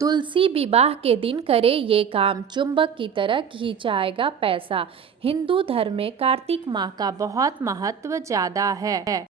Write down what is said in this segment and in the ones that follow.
तुलसी विवाह के दिन करे ये काम, चुंबक की तरह खींचाएगा पैसा। हिंदू धर्म में कार्तिक माह का बहुत महत्व ज़्यादा है।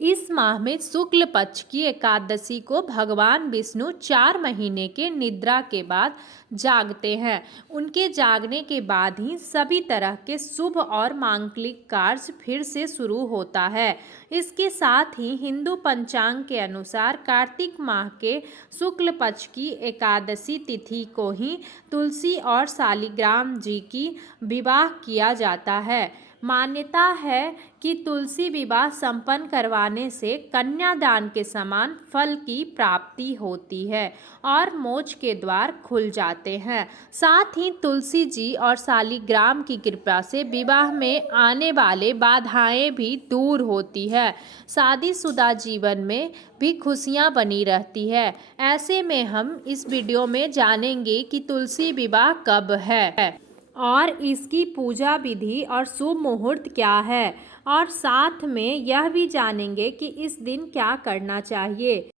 इस माह में शुक्ल पक्ष की एकादशी को भगवान विष्णु 4 महीने के निद्रा के बाद जागते हैं। उनके जागने के बाद ही सभी तरह के शुभ और मांगलिक कार्य फिर से शुरू होता है। इसके साथ ही हिंदू पंचांग के अनुसार कार्तिक माह के शुक्ल पक्ष की एकादशी तिथि को ही तुलसी और शालिग्राम जी की विवाह किया जाता है। मान्यता है कि तुलसी विवाह संपन्न करवाने से कन्यादान के समान फल की प्राप्ति होती है और मोक्ष के द्वार खुल जाते हैं। साथ ही तुलसी जी और शालिग्राम की कृपा से विवाह में आने वाले बाधाएं भी दूर होती है। शादीशुदा जीवन में भी खुशियां बनी रहती है। ऐसे में हम इस वीडियो में जानेंगे कि तुलसी विवाह कब है और इसकी पूजा विधि और शुभ मुहूर्त क्या है, और साथ में यह भी जानेंगे कि इस दिन क्या करना चाहिए।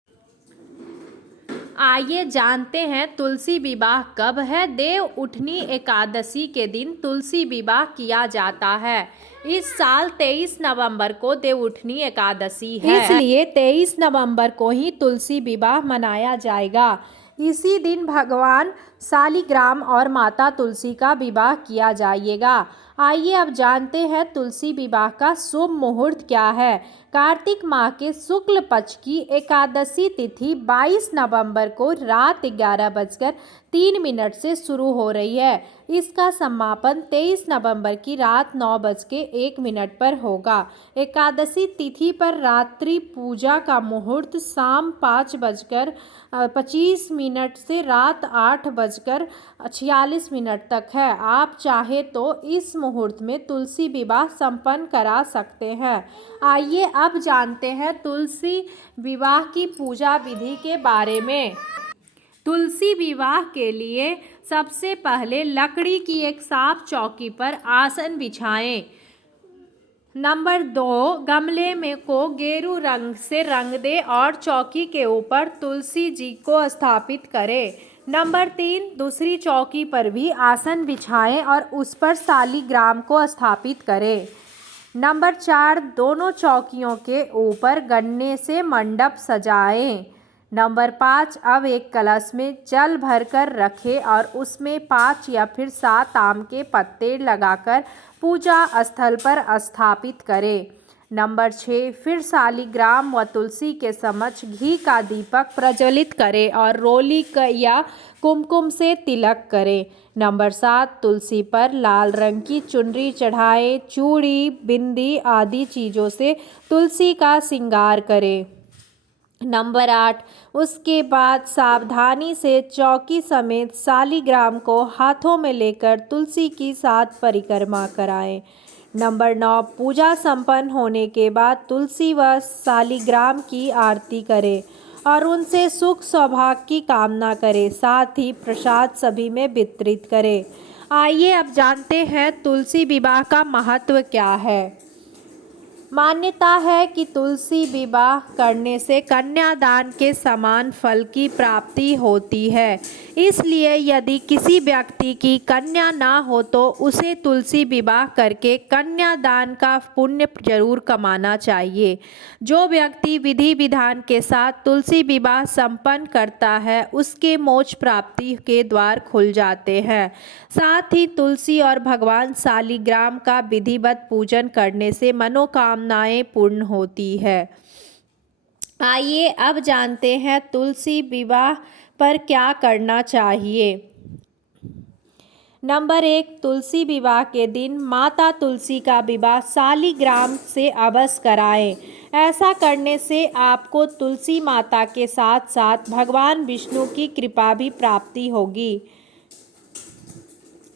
आइए जानते हैं तुलसी विवाह कब है। देव उठनी एकादशी के दिन तुलसी विवाह किया जाता है। इस साल 23 नवंबर को देव उठनी एकादशी है, इसलिए 23 नवंबर को ही तुलसी विवाह मनाया जाएगा। इसी दिन भगवान शालिग्राम और माता तुलसी का विवाह किया जाएगा। आइए अब जानते हैं तुलसी विवाह का शुभ मुहूर्त क्या है। कार्तिक माह के शुक्ल पक्ष की एकादशी तिथि 22 नवंबर को रात 11:03 से शुरू हो रही है। इसका समापन 23 नवंबर की रात 9:01 पर होगा। एकादशी तिथि पर रात्रि पूजा का मुहूर्त शाम 5:25 से रात 8:46 तक है। आप चाहे तो इस मुहूर्त में तुलसी विवाह संपन्न करा सकते हैं। आइए अब जानते हैं तुलसी विवाह की पूजा विधि के बारे में। तुलसी विवाह के लिए सबसे पहले लकड़ी की एक साफ चौकी पर आसन बिछाएं। नंबर 2, गमले में को गेरू रंग से रंग दे और चौकी के ऊपर तुलसी जी को स्थापित करें। नंबर 3, दूसरी चौकी पर भी आसन बिछाएं और उस पर शालिग्राम को स्थापित करें। नंबर 4, दोनों चौकियों के ऊपर गन्ने से मंडप सजाएं। नंबर 5, अब एक कलश में जल भरकर रखें और उसमें 5 या फिर 7 आम के पत्ते लगाकर पूजा स्थल पर स्थापित करें। नंबर 6, फिर शालिग्राम व तुलसी के समक्ष घी का दीपक प्रज्वलित करें और रोली या कुमकुम से तिलक करें। नंबर 7, तुलसी पर लाल रंग की चुनरी चढ़ाएं। चूड़ी, बिंदी आदि चीज़ों से तुलसी का श्रृंगार करें। नंबर 8, उसके बाद सावधानी से चौकी समेत शालिग्राम को हाथों में लेकर तुलसी की 7 परिक्रमा कराएं। नंबर 9, पूजा संपन्न होने के बाद तुलसी व शालिग्राम की आरती करें और उनसे सुख सौभाग्य की कामना करें। साथ ही प्रसाद सभी में वितरित करें। आइए अब जानते हैं तुलसी विवाह का महत्व क्या है। मान्यता है कि तुलसी विवाह करने से कन्यादान के समान फल की प्राप्ति होती है। इसलिए यदि किसी व्यक्ति की कन्या ना हो तो उसे तुलसी विवाह करके कन्यादान का पुण्य जरूर कमाना चाहिए। जो व्यक्ति विधि विधान के साथ तुलसी विवाह संपन्न करता है उसके मोक्ष प्राप्ति के द्वार खुल जाते हैं। साथ ही तुलसी और भगवान शालिग्राम का विधिवत पूजन करने से मनोकामनाएं पूर्ण होती है। आइए अब जानते हैं तुलसी विवाह पर क्या करना चाहिए। नंबर 1, तुलसी विवाह के दिन माता तुलसी का विवाह शालिग्राम से अवश्य कराएं। ऐसा करने से आपको तुलसी माता के साथ साथ भगवान विष्णु की कृपा भी प्राप्ति होगी।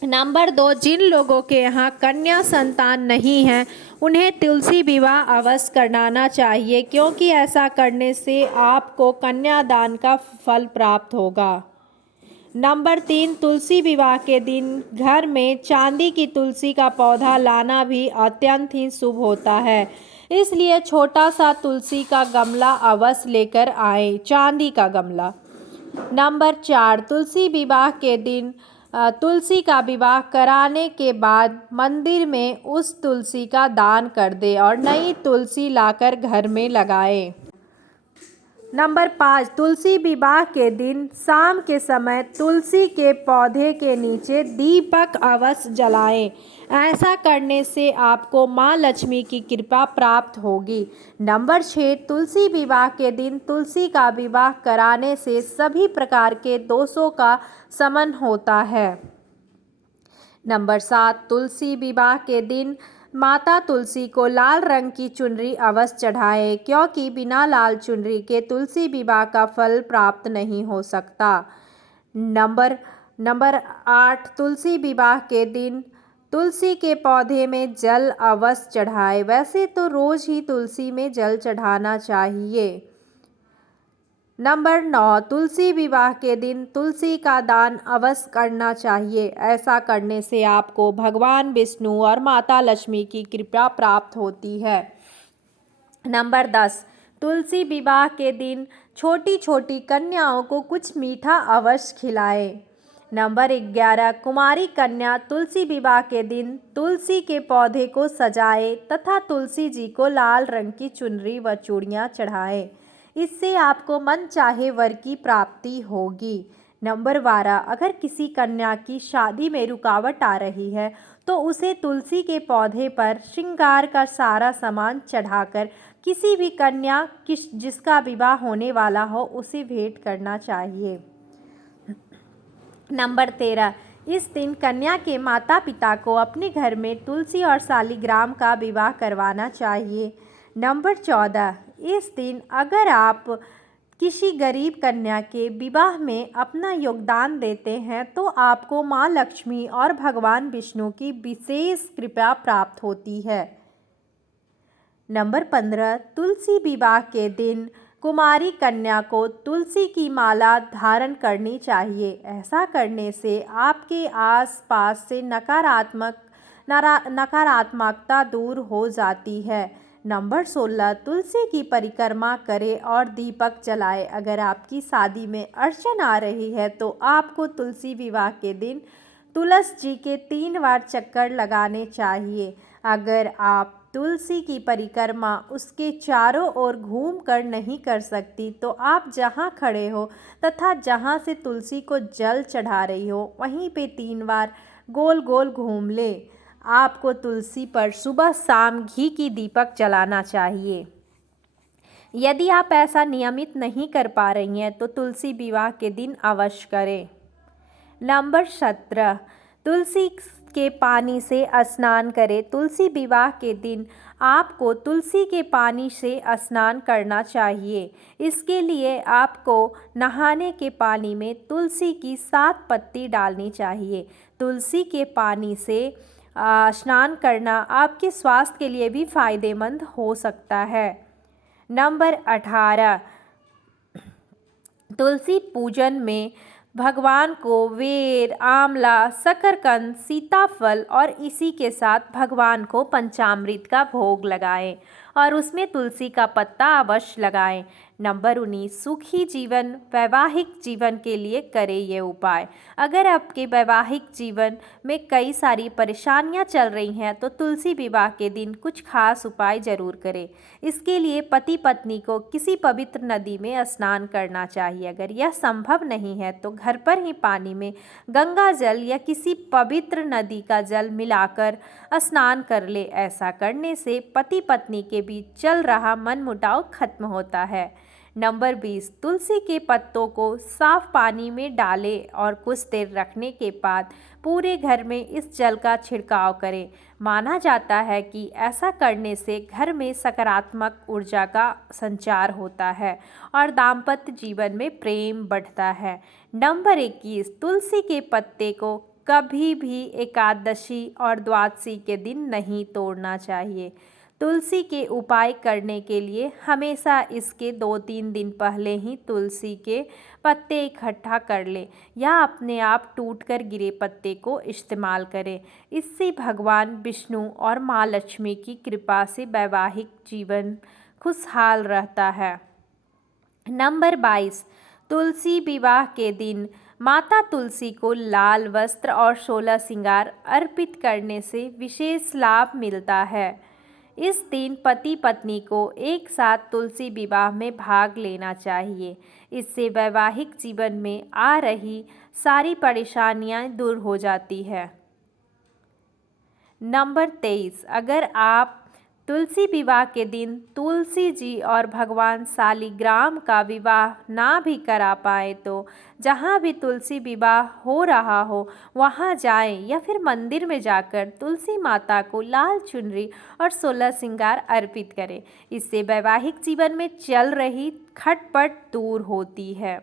नंबर 2, जिन लोगों के यहाँ कन्या संतान नहीं है उन्हें तुलसी विवाह अवश्य कराना चाहिए, क्योंकि ऐसा करने से आपको कन्यादान का फल प्राप्त होगा। नंबर 3, तुलसी विवाह के दिन घर में चांदी की तुलसी का पौधा लाना भी अत्यंत ही शुभ होता है। इसलिए छोटा सा तुलसी का गमला अवश्य लेकर आएं, चांदी का गमला। नंबर 4, तुलसी विवाह के दिन तुलसी का विवाह कराने के बाद मंदिर में उस तुलसी का दान कर दे और नई तुलसी लाकर घर में लगाए। नंबर 5, तुलसी विवाह के दिन शाम के समय तुलसी के पौधे के नीचे दीपक अवश्य जलाएं। ऐसा करने से आपको माँ लक्ष्मी की कृपा प्राप्त होगी। नंबर 6, तुलसी विवाह के दिन तुलसी का विवाह कराने से सभी प्रकार के दोषों का शमन होता है। नंबर 7, तुलसी विवाह के दिन माता तुलसी को लाल रंग की चुनरी अवश्य चढ़ाएं, क्योंकि बिना लाल चुनरी के तुलसी विवाह का फल प्राप्त नहीं हो सकता। नंबर 8, तुलसी विवाह के दिन तुलसी के पौधे में जल अवश्य चढ़ाएं। वैसे तो रोज ही तुलसी में जल चढ़ाना चाहिए। नंबर 9, तुलसी विवाह के दिन तुलसी का दान अवश्य करना चाहिए। ऐसा करने से आपको भगवान विष्णु और माता लक्ष्मी की कृपा प्राप्त होती है। नंबर 10, तुलसी विवाह के दिन छोटी छोटी कन्याओं को कुछ मीठा अवश्य खिलाएं। नंबर 11, कुमारी कन्या तुलसी विवाह के दिन तुलसी के पौधे को सजाए तथा तुलसी जी को लाल रंग की चुनरी व चूड़ियाँ चढ़ाएं। इससे आपको मन चाहे वर की प्राप्ति होगी। नंबर 12, अगर किसी कन्या की शादी में रुकावट आ रही है तो उसे तुलसी के पौधे पर श्रृंगार का सारा सामान चढ़ाकर किसी भी कन्या जिसका विवाह होने वाला हो उसे भेंट करना चाहिए। नंबर 13, इस दिन कन्या के माता पिता को अपने घर में तुलसी और शालिग्राम का विवाह करवाना चाहिए। नंबर 14, इस दिन अगर आप किसी गरीब कन्या के विवाह में अपना योगदान देते हैं तो आपको माँ लक्ष्मी और भगवान विष्णु की विशेष कृपा प्राप्त होती है। नंबर 15, तुलसी विवाह के दिन कुमारी कन्या को तुलसी की माला धारण करनी चाहिए। ऐसा करने से आपके आसपास से नकारात्मकता दूर हो जाती है। नंबर 16, तुलसी की परिक्रमा करें और दीपक जलाएं। अगर आपकी शादी में अड़चन आ रही है तो आपको तुलसी विवाह के दिन तुलसी जी के 3 बार चक्कर लगाने चाहिए। अगर आप तुलसी की परिक्रमा उसके चारों ओर घूमकर नहीं कर सकती तो आप जहाँ खड़े हो तथा जहाँ से तुलसी को जल चढ़ा रही हो वहीं पे 3 बार गोल गोल घूम ले। आपको तुलसी पर सुबह शाम घी की दीपक जलाना चाहिए। यदि आप ऐसा नियमित नहीं कर पा रही हैं तो तुलसी विवाह के दिन अवश्य करें। नंबर 17, तुलसी के पानी से स्नान करें। तुलसी विवाह के दिन आपको तुलसी के पानी से स्नान करना चाहिए। इसके लिए आपको नहाने के पानी में तुलसी की 7 पत्ती डालनी चाहिए। तुलसी के पानी से स्नान करना आपके स्वास्थ्य के लिए भी फायदेमंद हो सकता है। नंबर 18, तुलसी पूजन में भगवान को बेर, आंवला, शकरकंद, सीताफल और इसी के साथ भगवान को पंचामृत का भोग लगाएं और उसमें तुलसी का पत्ता अवश्य लगाएं। नंबर 19, सुखी जीवन वैवाहिक जीवन के लिए करें ये उपाय। अगर आपके वैवाहिक जीवन में कई सारी परेशानियां चल रही हैं तो तुलसी विवाह के दिन कुछ खास उपाय ज़रूर करें। इसके लिए पति पत्नी को किसी पवित्र नदी में स्नान करना चाहिए। अगर यह संभव नहीं है तो घर पर ही पानी में गंगा जल या किसी पवित्र नदी का जल मिलाकर स्नान कर ले। ऐसा करने से पति पत्नी के बीच चल रहा मनमुटाव खत्म होता है। नंबर 20, तुलसी के पत्तों को साफ पानी में डालें और कुछ देर रखने के बाद पूरे घर में इस जल का छिड़काव करें। माना जाता है कि ऐसा करने से घर में सकारात्मक ऊर्जा का संचार होता है और दाम्पत्य जीवन में प्रेम बढ़ता है। नंबर 21, तुलसी के पत्ते को कभी भी एकादशी और द्वादशी के दिन नहीं तोड़ना चाहिए। तुलसी के उपाय करने के लिए हमेशा इसके 2-3 दिन पहले ही तुलसी के पत्ते इकट्ठा कर लें या अपने आप टूटकर गिरे पत्ते को इस्तेमाल करें। इससे भगवान विष्णु और माँ लक्ष्मी की कृपा से वैवाहिक जीवन खुशहाल रहता है। नंबर 22, तुलसी विवाह के दिन माता तुलसी को लाल वस्त्र और 16 श्रृंगार अर्पित करने से विशेष लाभ मिलता है। इस दिन पति पत्नी को एक साथ तुलसी विवाह में भाग लेना चाहिए। इससे वैवाहिक जीवन में आ रही सारी परेशानियां दूर हो जाती है। नंबर 23, अगर आप तुलसी विवाह के दिन तुलसी जी और भगवान शालिग्राम का विवाह ना भी करा पाए तो जहाँ भी तुलसी विवाह हो रहा हो वहाँ जाएं या फिर मंदिर में जाकर तुलसी माता को लाल चुनरी और 16 श्रृंगार अर्पित करें। इससे वैवाहिक जीवन में चल रही खटपट दूर होती है।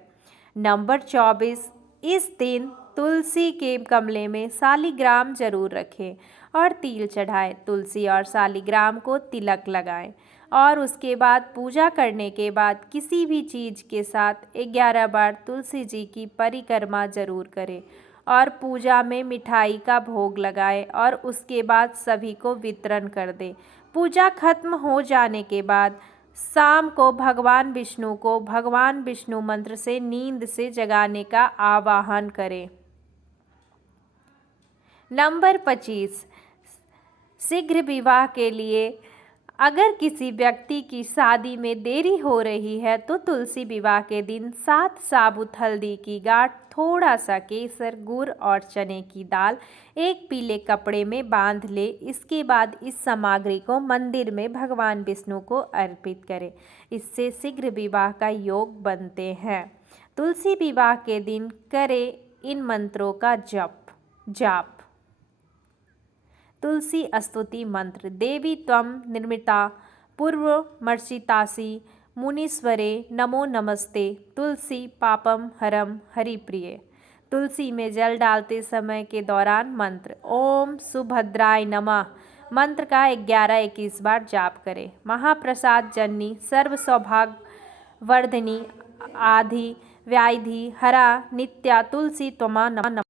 नंबर 24, इस दिन तुलसी के गमले में शालिग्राम जरूर रखें और तिल चढ़ाएं। तुलसी और शालिग्राम को तिलक लगाएं और उसके बाद पूजा करने के बाद किसी भी चीज़ के साथ 11 बार तुलसी जी की परिक्रमा जरूर करें और पूजा में मिठाई का भोग लगाएं और उसके बाद सभी को वितरण कर दें। पूजा खत्म हो जाने के बाद शाम को भगवान विष्णु को भगवान विष्णु मंत्र से नींद से जगाने का आवाहन करें। नंबर 25, शीघ्र विवाह के लिए अगर किसी व्यक्ति की शादी में देरी हो रही है तो तुलसी विवाह के दिन 7 साबुत हल्दी की गांठ, थोड़ा सा केसर, गुड़ और चने की दाल एक पीले कपड़े में बांध ले। इसके बाद इस सामग्री को मंदिर में भगवान विष्णु को अर्पित करें। इससे शीघ्र विवाह का योग बनते हैं। तुलसी विवाह के दिन करें इन मंत्रों का जाप। तुलसी स्तुति मंत्र। देवी त्वं निर्मिता पूर्वमर्चितासि मुनीश्वरे नमो नमस्ते। तुलसी पापम हरम हरिप्रिय। तुलसी में जल डालते समय के दौरान मंत्र ओम सुभद्राय नमः मंत्र का 11-21 बार जाप करें। महाप्रसाद जननी सर्व सौभाग्यवर्धिनी आधि व्याधि हरा नित्या तुलसी त्वमा नमः।